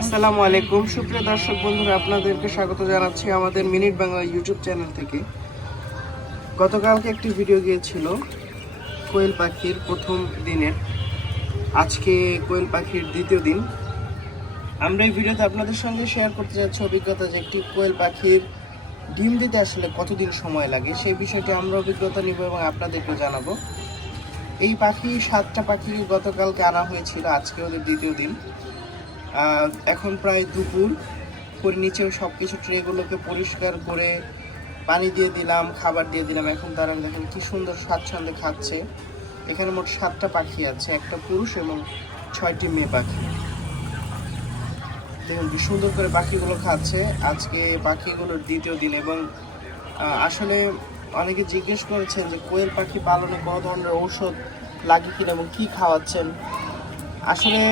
আসসালামু আলাইকুম সুপ্রিয় দর্শক বন্ধুরা, আপনাদেরকে স্বাগত জানাচ্ছি আমাদের মিনিট বাংলা ইউটিউব চ্যানেল থেকে। গতকালকে একটি ভিডিও গিয়েছিল কোয়েল পাখির প্রথম দিনের, আজকে কোয়েল পাখির দ্বিতীয় দিন। আমরা এই ভিডিওতে আপনাদের সঙ্গে শেয়ার করতে যাচ্ছি অভিজ্ঞতা, যে একটি কোয়েল পাখির ডিম দিতে আসলে কতদিন সময় লাগে সেই বিষয়টি আমরা অভিজ্ঞতা নিব এবং আপনাদেরকে জানাবো। এই পাখি 7টা পাখিকে গতকালকে আনা হয়েছিল, আজকে ওদের দ্বিতীয় দিন। এখন প্রায় দুপুর করে নিচেও সব কিছু ট্রেগুলোকে পরিষ্কার করে পানি দিয়ে দিলাম, খাবার দিয়ে দিলাম। এখন তারা দেখেন কি সুন্দর স্বাচ্ছন্দ্যে খাচ্ছে। এখানে মোট 7টা পাখি আছে, একটা পুরুষ এবং 6টি মেয়ে পাখি। দেখুন কি সুন্দর করে পাখিগুলো খাচ্ছে। আজকে পাখিগুলোর দ্বিতীয় দিন এবং আসলে অনেকে জিজ্ঞেস করেছেন যে কোয়েল পাখি পালনে কত ধরনের ঔষধ লাগে কিনা এবং কী খাওয়াচ্ছেন। আসলে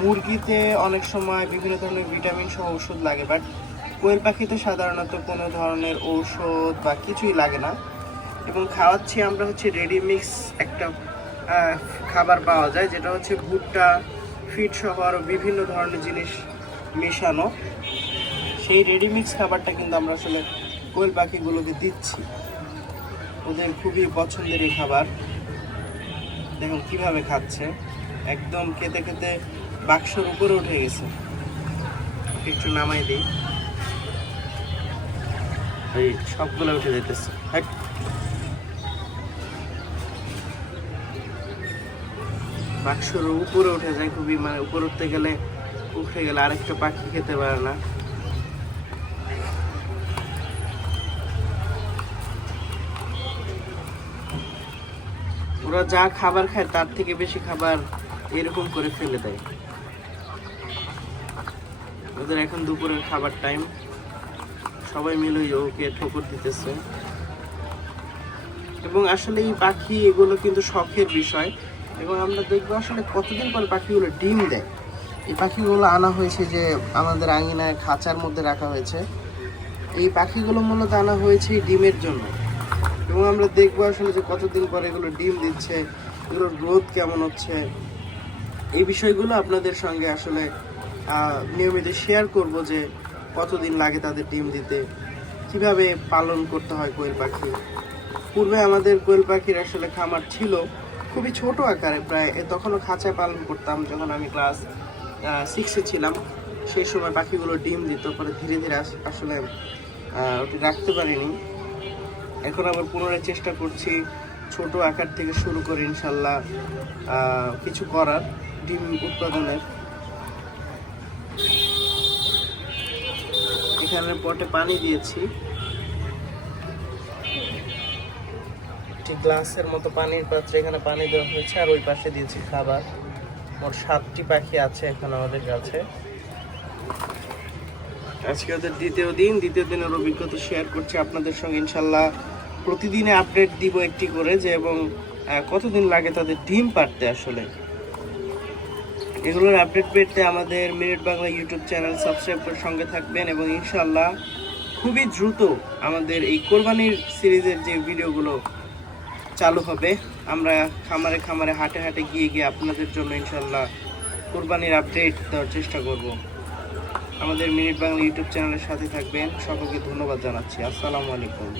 মুরগিতে অনেক সময় বিভিন্ন ধরনের ভিটামিন সহ ওষুধ লাগে, বাট কোয়েল পাখিতে সাধারণত কোনো ধরনের ঔষধ বা কিছুই লাগে না। এবং খাওয়াচ্ছি আমরা হচ্ছে রেডিমিক্স একটা খাবার পাওয়া যায়, যেটা হচ্ছে ভুট্টা ফিড সহ আরও বিভিন্ন ধরনের জিনিস মেশানো। সেই রেডিমিক্স খাবারটা কিন্তু আমরা আসলে কোয়েল পাখিগুলোকে দিচ্ছি, ওদের খুবই পছন্দের এই খাবার। দেখুন কিভাবে খাচ্ছে, একদম খেতে খেতে বাক্সর উপরে উঠে গেছে। একটু নামাই দিই, এই সবগুলো উঠে যেতেছে। বাক্সর উপরে উঠে যায়, খুবই মানে উপরে উঠতে গেলে উঠে গেলে আরেকটা পাখি খেতে পারে না। ওরা যা খাবার খায় তার থেকে বেশি খাবার এরকম করে ফেলে দেয়। ওদের এখন দুপুরের খাবার টাইম, সবাই মিলে ওকে ঠোকর দিতেছে। এবং আসলে এই পাখি এগুলো কিন্তু শখের বিষয়, এবং আমরা দেখবো আসলে কতদিন পর পাখিগুলো ডিম দেয়। এই পাখিগুলো আনা হয়েছে যে আমাদের আঙিনায় খাঁচার মধ্যে রাখা হয়েছে। এই পাখিগুলো মূলত আনা হয়েছে ডিমের জন্য, এবং আমরা দেখবো আসলে যে কতদিন পরে এগুলো ডিম দিচ্ছে, এগুলোর গ্রোথ কেমন হচ্ছে। এই বিষয়গুলো আপনাদের সঙ্গে আসলে নিয়মিত শেয়ার করব, যে কতদিন লাগে তাদের ডিম দিতে, কিভাবে পালন করতে হয় কোয়েল পাখি। পূর্বে আমাদের কোয়েল পাখির আসলে খামার ছিল খুবই ছোট আকারে, প্রায় তখনও খাঁচায় পালন করতাম। যখন আমি ক্লাস 6-এ ছিলাম সেই সময় পাখিগুলো ডিম দিত, পরে ধীরে ধীরে আসলে ওটি রাখতে পারিনি। এখন আবার পুনরায় চেষ্টা করছি ছোট আকার থেকে শুরু করে ইনশাল্লাহ কিছু করার, ডিম উৎপাদনের। এখানে পটে পানি দিয়েছি, একটি গ্লাসের মতো পানির পাত্রে এখানে পানি দেওয়া হয়েছে, আর ওই পাশে দিয়েছি খাবার। মোট 7টি পাখি আছে এখন আমাদের কাছে। আজকে ওদের দ্বিতীয় দিনের অভিজ্ঞতা শেয়ার করছি আপনাদের সঙ্গে। ইনশাল্লাহ প্রতিদিনে আপডেট দিব একটি করে, যে এবং কতদিন লাগে তাদের ডিম পাড়তে। আসলে এগুলোর আপডেট পেতে আমাদের minute Bangla YouTube channel subscribe করে সঙ্গে থাকবেন, এবং ইনশাল্লাহ খুবই দ্রুত আমাদের এই কোরবানির সিরিজের যে ভিডিওগুলো চালু হবে। আমরা খামারে খামারে হাটে হাটে গিয়ে আপনাদের জন্য ইনশাল্লাহ কোরবানির আপডেট দেওয়ার চেষ্টা করব। আমাদের মিনিট বাংলা ইউটিউব চ্যানেলের সাথে থাকবেন। সকলকে ধন্যবাদ জানাচ্ছি। আসসালামু আলাইকুম।